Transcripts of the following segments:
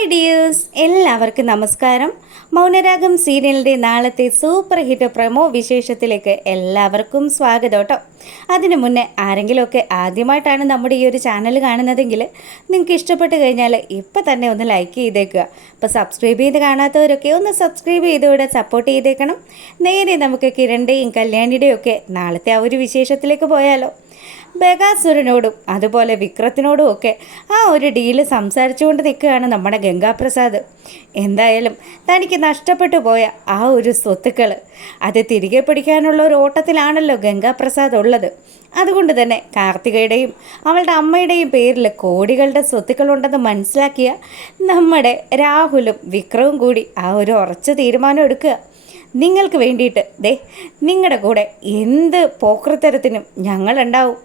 Hi dears, എല്ലാവർക്കും നമസ്കാരം. മൗനരാഗം സീരിയലിൻ്റെ നാളത്തെ സൂപ്പർ ഹിറ്റ് പ്രമോ വിശേഷത്തിലേക്ക് എല്ലാവർക്കും സ്വാഗതം കേട്ടോ. അതിനു മുന്നേ ആരെങ്കിലുമൊക്കെ ആദ്യമായിട്ടാണ് നമ്മുടെ ഈ ഒരു ചാനൽ കാണുന്നതെങ്കിൽ നിങ്ങൾക്ക് ഇഷ്ടപ്പെട്ട് കഴിഞ്ഞാൽ ഇപ്പം തന്നെ ഒന്ന് ലൈക്ക് ചെയ്തേക്കുക. അപ്പോൾ സബ്സ്ക്രൈബ് ചെയ്ത് കാണാത്തവരൊക്കെ ഒന്ന് സബ്സ്ക്രൈബ് ചെയ്തുകൂടെ സപ്പോർട്ട് ചെയ്തേക്കണം. നേരെ നമുക്ക് കിരണിൻ്റെയും കല്യാണിയുടെയും ഒക്കെ നാളത്തെ ആ ഒരു വിശേഷത്തിലേക്ക് പോയാലോ. ബഗാസുരനോടും അതുപോലെ വിക്രത്തിനോടും ഒക്കെ ആ ഒരു ഡീല് സംസാരിച്ചുകൊണ്ട് നിൽക്കുകയാണ് നമ്മുടെ ഗംഗാപ്രസാദ്. എന്തായാലും തനിക്ക് നഷ്ടപ്പെട്ടു പോയ ആ ഒരു സ്വത്തുക്കൾ അത് തിരികെ പിടിക്കാനുള്ള ഒരു ഓട്ടത്തിലാണല്ലോ ഗംഗാപ്രസാദ് ഉള്ളത്. അതുകൊണ്ട് തന്നെ കാർത്തികയുടെയും അവളുടെ അമ്മയുടെയും പേരിൽ കോടികളുടെ സ്വത്തുക്കളുണ്ടെന്ന് മനസ്സിലാക്കിയ നമ്മുടെ രാഹുലും വിക്രവും കൂടി ആ ഒരു ഉറച്ച തീരുമാനം എടുക്കുക. നിങ്ങൾക്ക് വേണ്ടിയിട്ട് നിങ്ങളുടെ കൂടെ എന്ത് പോക്രത്തരത്തിനും ഞങ്ങളുണ്ടാവും.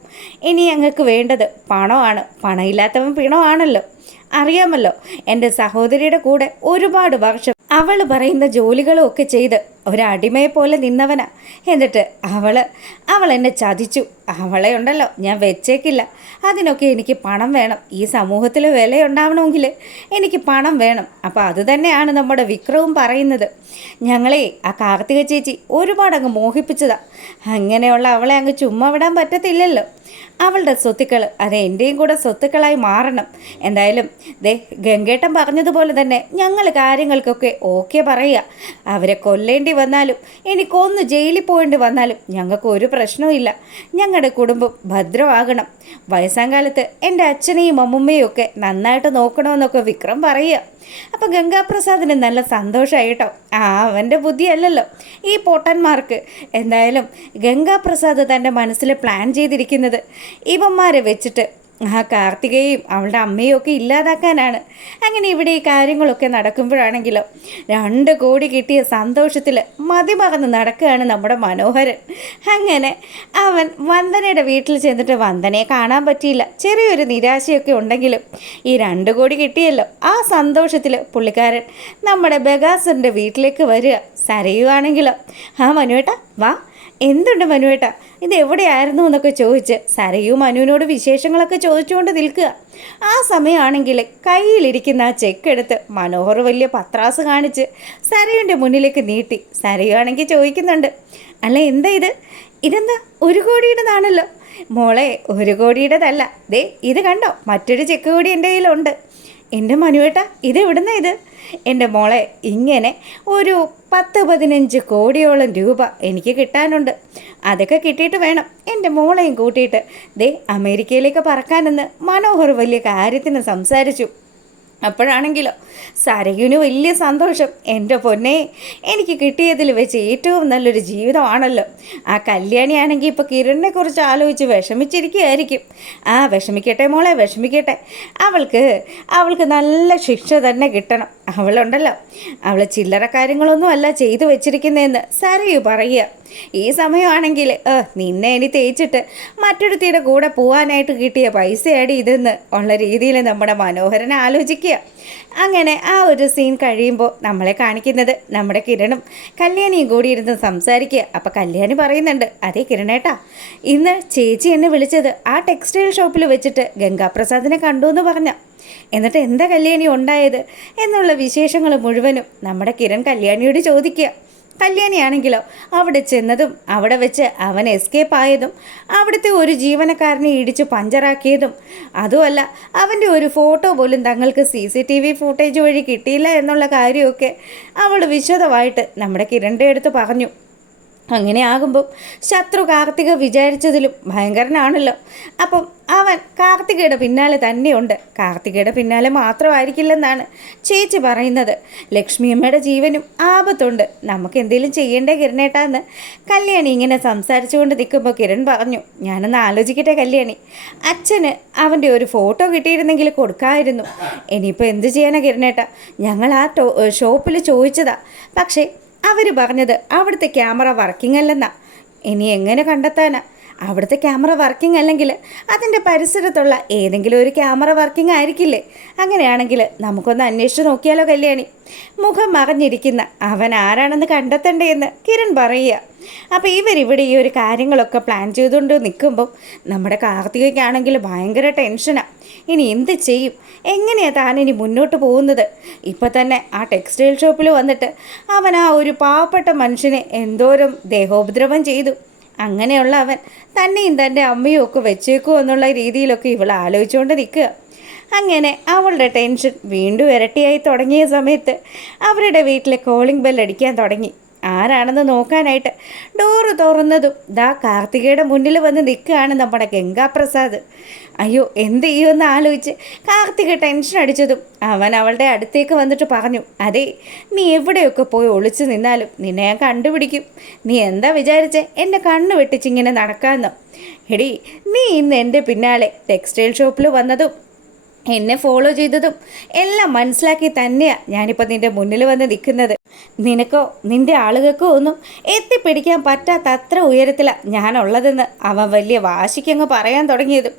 ഇനി ഞങ്ങൾക്ക് വേണ്ടത് പണമാണ്. പണമില്ലാത്തവൻ പിണമാണല്ലോ, അറിയാമല്ലോ. എൻ്റെ സഹോദരിയുടെ കൂടെ ഒരുപാട് വർഷം അവൾ പറയുന്ന ജോലികളും ഒക്കെ ചെയ്ത് ഒരടിമയെ പോലെ നിന്നവനാ. എന്നിട്ട് അവൾ എന്നെ ചതിച്ചു. അവളെ ഉണ്ടല്ലോ ഞാൻ വെച്ചേക്കില്ല. അതിനൊക്കെ എനിക്ക് പണം വേണം. ഈ സമൂഹത്തിൽ വിലയുണ്ടാവണമെങ്കിൽ എനിക്ക് പണം വേണം. അപ്പോൾ അത് തന്നെയാണ് നമ്മുടെ വിക്രവും പറയുന്നത്. ഞങ്ങളെ ആ കാർത്തിക ചേച്ചി ഒരുപാട് അങ്ങ് മോഹിപ്പിച്ചതാ. അങ്ങനെയുള്ള അവളെ അങ്ങ് ചുമ്മാ വിടാൻ പറ്റത്തില്ലല്ലോ. അവളുടെ സ്വത്തുക്കൾ അത് എൻ്റെയും കൂടെ സ്വത്തുക്കളായി മാറണം. എന്തായാലും ഗംഗേട്ടൻ പറഞ്ഞതുപോലെ തന്നെ ഞങ്ങൾ കാര്യങ്ങൾക്കൊക്കെ ഓക്കെ പറയുക. അവരെ കൊല്ലേണ്ടി വന്നാലും എനിക്കൊന്ന് ജയിലിൽ പോകേണ്ടി വന്നാലും ഞങ്ങൾക്ക് ഒരു പ്രശ്നവുമില്ല. ഞങ്ങളുടെ കുടുംബം ഭദ്രമാകണം. വയസ്സാം കാലത്ത് എൻ്റെ അച്ഛനെയും അമ്മുമ്മയും ഒക്കെ നന്നായിട്ട് നോക്കണമെന്നൊക്കെ വിക്രം പറയുക. അപ്പോൾ ഗംഗാപ്രസാദിന് നല്ല സന്തോഷമായി കേട്ടോ. അവൻ്റെ ബുദ്ധിയല്ലല്ലോ ഈ പൊട്ടന്മാർക്ക്. എന്തായാലും ഗംഗാപ്രസാദ് തൻ്റെ മനസ്സിൽ പ്ലാൻ ചെയ്തിരിക്കുന്നത് ഇവന്മാരെ വെച്ചിട്ട് ആ കാർത്തികയും അവളുടെ അമ്മയും ഒക്കെ ഇല്ലാതാക്കാനാണ്. അങ്ങനെ ഇവിടെ ഈ കാര്യങ്ങളൊക്കെ നടക്കുമ്പോഴാണെങ്കിലോ 2 കോടി കിട്ടിയ സന്തോഷത്തിൽ മതിമറന്ന് നടക്കുകയാണ് നമ്മുടെ മനോഹരൻ. അങ്ങനെ അവൻ വന്ദനയുടെ വീട്ടിൽ ചെന്നിട്ട് വന്ദനയെ കാണാൻ പറ്റിയില്ല. ചെറിയൊരു നിരാശയൊക്കെ ഉണ്ടെങ്കിലും ഈ 2 കോടി കിട്ടിയല്ലോ ആ സന്തോഷത്തിൽ പുള്ളിക്കാരൻ നമ്മുടെ ബഗാസിൻ്റെ വീട്ടിലേക്ക് വരിക. സരയുവാണെങ്കിലോ മനുവേട്ടാ വാ, എന്തുണ്ട് മനുവേട്ടാ, ഇത് എവിടെയായിരുന്നു എന്നൊക്കെ ചോദിച്ച് സരയു മനുവിനോട് വിശേഷങ്ങളൊക്കെ ചോദിച്ചുകൊണ്ട് നിൽക്കുക. ആ സമയമാണെങ്കിൽ കയ്യിലിരിക്കുന്ന ആ ചെക്ക് എടുത്ത് മനോഹർ വലിയ പത്രാസ് കാണിച്ച് സരയുൻ്റെ മുന്നിലേക്ക് നീട്ടി. സരയു ആണെങ്കിൽ ചോദിക്കുന്നുണ്ട്, അല്ല എന്താ ഇതെന്താ 1 കോടിയുടേതാണല്ലോ. മോളെ 1 കോടിയുടേതല്ല, ഇത് കണ്ടോ, മറ്റൊരു ചെക്ക് കൂടി എൻ്റെ കയ്യിലുണ്ട്. എൻ്റെ മനുവേട്ടാ ഇതെവിടുന്ന ഇത്? എൻ്റെ മോളെ ഇങ്ങനെ ഒരു 10-15 കോടിയോളം രൂപ എനിക്ക് കിട്ടാനുണ്ട്. അതൊക്കെ കിട്ടിയിട്ട് വേണം എൻ്റെ മോളെയും കൂട്ടിയിട്ട് അമേരിക്കയിലേക്ക് പറക്കാനെന്ന് മനോഹർ വലിയ കാര്യത്തിന് സംസാരിച്ചു. അപ്പോഴാണെങ്കിലോ സരയുന് വലിയ സന്തോഷം. എൻ്റെ പൊന്നെ, എനിക്ക് കിട്ടിയതിൽ വെച്ച് ഏറ്റവും നല്ലൊരു ജീവിതമാണല്ലോ. ആ കല്യാണിയാണെങ്കിൽ ഇപ്പോൾ കിരണിനെ കുറിച്ച് ആലോചിച്ച് വിഷമിച്ചിരിക്കുകയായിരിക്കും. വിഷമിക്കട്ടെ മോളെ, വിഷമിക്കട്ടെ. അവൾക്ക് നല്ല ശിക്ഷ തന്നെ കിട്ടണം. അവളുണ്ടല്ലോ, അവൾ ചില്ലറ കാര്യങ്ങളൊന്നും അല്ല ചെയ്തു വെച്ചിരിക്കുന്നതെന്ന് സരയു പറയുക. ഈ സമയമാണെങ്കിൽ നിന്നെ ഇനി തേച്ചിട്ട് മറ്റൊരുത്തിയുടെ കൂടെ പോകാനായിട്ട് കിട്ടിയ പൈസയാടി ഇതെന്ന് ഉള്ള രീതിയിൽ നമ്മുടെ മനോഹരനെ ആലോചിക്കുക. അങ്ങനെ ആ ഒരു സീൻ കഴിയുമ്പോൾ നമ്മളെ കാണിക്കുന്നത് നമ്മുടെ കിരണും കല്യാണിയും കൂടി ഇരുന്ന് സംസാരിക്കുക. അപ്പോൾ കല്യാണി പറയുന്നുണ്ട്, അതേ കിരണേട്ടാ, ഇന്ന് ചേച്ചി എന്നെ വിളിച്ചത് ആ ടെക്സ്റ്റൈൽ ഷോപ്പിൽ വെച്ചിട്ട് ഗംഗാപ്രസാദിനെ കണ്ടു എന്ന് പറഞ്ഞ. എന്നിട്ട് എന്താ കല്യാണി ഉണ്ടായത് എന്നുള്ള വിശേഷങ്ങൾ മുഴുവനും നമ്മുടെ കിരൺ കല്യാണിയോട് ചോദിക്കുക. കല്യാണിയാണെങ്കിലോ അവിടെ ചെന്നതും അവിടെ വെച്ച് അവൻ എസ്കേപ്പ് ആയതും അവിടുത്തെ ഒരു ജീവനക്കാരനെ ഇടിച്ച് പഞ്ചറാക്കിയതും അതുമല്ല അവൻ്റെ ഒരു ഫോട്ടോ പോലും തങ്ങൾക്ക് CCTV ഫുട്ടേജ് വഴി കിട്ടിയില്ല എന്നുള്ള കാര്യമൊക്കെ അവൾ വിശദമായിട്ട് നമ്മുടെ കിരണിൻ്റെ അടുത്ത് പറഞ്ഞു. അങ്ങനെ ആകുമ്പം ശത്രു കാർത്തിക വിചാരിച്ചതിലും ഭയങ്കരനാണല്ലോ. അപ്പം അവൻ കാർത്തികയുടെ പിന്നാലെ തന്നെയുണ്ട്. കാർത്തികയുടെ പിന്നാലെ മാത്രമായിരിക്കില്ലെന്നാണ് ചേച്ചി പറയുന്നത്. ലക്ഷ്മിയമ്മയുടെ ജീവനും ആപത്തുണ്ട്. നമുക്ക് എന്തെങ്കിലും ചെയ്യേണ്ടേ കിരണേട്ടാന്ന് കല്യാണി ഇങ്ങനെ സംസാരിച്ചുകൊണ്ട് നിൽക്കുമ്പോൾ കിരൺ പറഞ്ഞു, ഞാനൊന്ന് ആലോചിക്കട്ടെ കല്യാണി, അച്ഛന് അവൻ്റെ ഒരു ഫോട്ടോ കിട്ടിയിരുന്നെങ്കിൽ കൊടുക്കാമായിരുന്നു. ഇനിയിപ്പോൾ എന്ത് ചെയ്യാനാ കിരണേട്ടാ, ഞങ്ങൾ ആ ഷോപ്പിൽ ചോദിച്ചതാ. പക്ഷേ അവർ പറഞ്ഞത് അവിടുത്തെ ക്യാമറ വർക്കിംഗ് അല്ലെന്നാ. ഇനി എങ്ങനെ കണ്ടെത്താനാ? അവിടുത്തെ ക്യാമറ വർക്കിംഗ് അല്ലെങ്കിൽ അതിൻ്റെ പരിസരത്തുള്ള ഏതെങ്കിലും ഒരു ക്യാമറ വർക്കിംഗ് ആയിരിക്കില്ലേ? അങ്ങനെയാണെങ്കിൽ നമുക്കൊന്ന് അന്വേഷിച്ച് നോക്കിയാലോ കല്യാണി. മുഖം മറഞ്ഞിരിക്കുന്ന അവൻ ആരാണെന്ന് കണ്ടെത്തണ്ടേന്ന് കിരൺ പറയുക. അപ്പോൾ ഇവരിവിടെ ഈ ഒരു കാര്യങ്ങളൊക്കെ പ്ലാൻ ചെയ്തുകൊണ്ട് നിൽക്കുമ്പോൾ നമ്മുടെ കാർത്തികയ്ക്കാണെങ്കിൽ ഭയങ്കര ടെൻഷനാണ്. ഇനി എന്ത് ചെയ്യും? എങ്ങനെയാണ് താനിനി മുന്നോട്ട് പോകുന്നത്? ഇപ്പം തന്നെ ആ ടെക്സ്റ്റൈൽ ഷോപ്പിൽ വന്നിട്ട് അവൻ ആ ഒരു പാവപ്പെട്ട മനുഷ്യനെ എന്തോരം ദേഹോപദ്രവം ചെയ്തു. അങ്ങനെയുള്ള അവൻ തന്നെയും തൻ്റെ അമ്മയും ഒക്കെ വെച്ചേക്കുമോ എന്നുള്ള രീതിയിലൊക്കെ ഇവൾ ആലോചിച്ചുകൊണ്ട് നിൽക്കുക. അങ്ങനെ അവളുടെ ടെൻഷൻ വീണ്ടും ഇരട്ടിയായി തുടങ്ങിയ സമയത്ത് അവരുടെ വീട്ടിലെ കോളിംഗ് ബെൽ അടിക്കാൻ തുടങ്ങി. ആരാണെന്ന് നോക്കാനായിട്ട് ഡോറ് തുറന്നതും ദാ കാർത്തികയുടെ മുന്നിൽ വന്ന് നിൽക്കുകയാണ് നമ്മുടെ ഗംഗാപ്രസാദ്. അയ്യോ, എന്ത് ചെയ്യുമെന്ന് ആലോചിച്ച് കാർത്തിക ടെൻഷൻ അടിച്ചതും അവൻ അവളുടെ അടുത്തേക്ക് വന്നിട്ട് പറഞ്ഞു, അതെ, നീ എവിടെയൊക്കെ പോയി ഒളിച്ചു നിന്നാലും നിന്നെ ഞാൻ കണ്ടുപിടിക്കും. നീ എന്താ വിചാരിച്ചേ എൻ്റെ കണ്ണ് വെട്ടിച്ചിങ്ങനെ നടക്കാമെന്നോ? എടി, നീ ഇന്ന് എൻ്റെ പിന്നാലെ ടെക്സ്റ്റൈൽ ഷോപ്പിൽ വന്നതും എന്നെ ഫോളോ ചെയ്തതും എല്ലാം മനസ്സിലാക്കി തന്നെയാണ് ഞാനിപ്പോൾ നിൻ്റെ മുന്നിൽ വന്ന് നിൽക്കുന്നത്. നിനക്കോ നിൻ്റെ ആളുകൾക്കോ ഒന്നും എത്തിപ്പിടിക്കാൻ പറ്റാത്ത അത്ര ഉയരത്തിലാണ് ഞാനുള്ളതെന്ന് അവൻ വലിയ വാശിക്കങ്ങ് പറയാൻ തുടങ്ങിയതും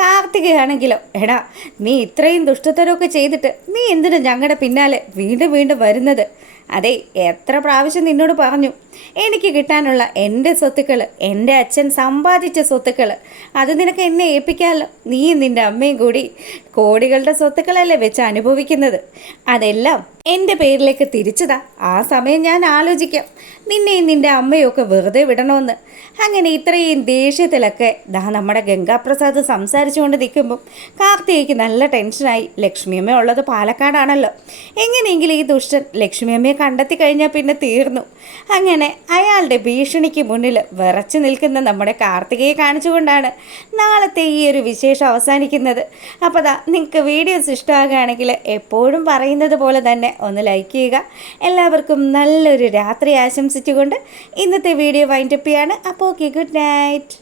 കാർത്തികയാണെങ്കിലോ, എടാ, നീ ഇത്രയും ദുഷ്ടത്തരമൊക്കെ ചെയ്തിട്ട് നീ എന്തിനാ ഞങ്ങളുടെ പിന്നാലെ വീണ്ടും വീണ്ടും വരുന്നത്? അതെ, എത്ര പ്രാവശ്യം നിന്നോട് പറഞ്ഞു എനിക്ക് കിട്ടാനുള്ള എൻ്റെ സ്വത്തുക്കൾ, എൻ്റെ അച്ഛൻ സമ്പാദിച്ച സ്വത്തുക്കൾ, അത് നിനക്ക് എന്നെ ഏൽപ്പിക്കാമല്ലോ. നീ നിൻ്റെ അമ്മയും കൂടി കോടികളുടെ സ്വത്തുക്കളല്ലേ വെച്ച് അനുഭവിക്കുന്നത്. അതെല്ലാം എൻ്റെ പേരിലേക്ക് തിരിച്ചതാ. ആ സമയം ഞാൻ ആലോചിക്കാം നിന്നെയും നിൻ്റെ അമ്മയും ഒക്കെ വെറുതെ വിടണമെന്ന്. അങ്ങനെ ഇത്രയും ദേഷ്യത്തിലൊക്കെ ദാ നമ്മുടെ ഗംഗാപ്രസാദ് സംസാരിച്ചുകൊണ്ട് നിൽക്കുമ്പം കാർത്തികയ്ക്ക് നല്ല ടെൻഷനായി. ലക്ഷ്മിയമ്മ ഉള്ളത് പാലക്കാടാണല്ലോ. എങ്ങനെയെങ്കിലും ഈ ദുഷ്ടൻ ലക്ഷ്മിയമ്മയെ കണ്ടെത്തി കഴിഞ്ഞാൽ പിന്നെ തീർന്നു. അങ്ങനെ അയാളുടെ ഭീഷണിക്ക് മുന്നിൽ വിറച്ചു നിൽക്കുന്ന നമ്മുടെ കാർത്തികയെ കാണിച്ചുകൊണ്ടാണ് നാളത്തെ ഈ ഒരു വിശേഷം അവസാനിക്കുന്നത്. അപ്പോൾ ദാ നിങ്ങൾക്ക് വീഡിയോസ് ഇഷ്ടമാകുകയാണെങ്കിൽ എപ്പോഴും പറയുന്നത് പോലെ തന്നെ ഒന്ന് ലൈക്ക് ചെയ്യുക. എല്ലാവർക്കും നല്ലൊരു രാത്രി ആശംസിച്ചുകൊണ്ട് ഇന്നത്തെ വീഡിയോ വൈൻഡപ്പ് ചെയ്യാണ്. അപ്പോൾ ഓക്കെ, ഗുഡ് നൈറ്റ്.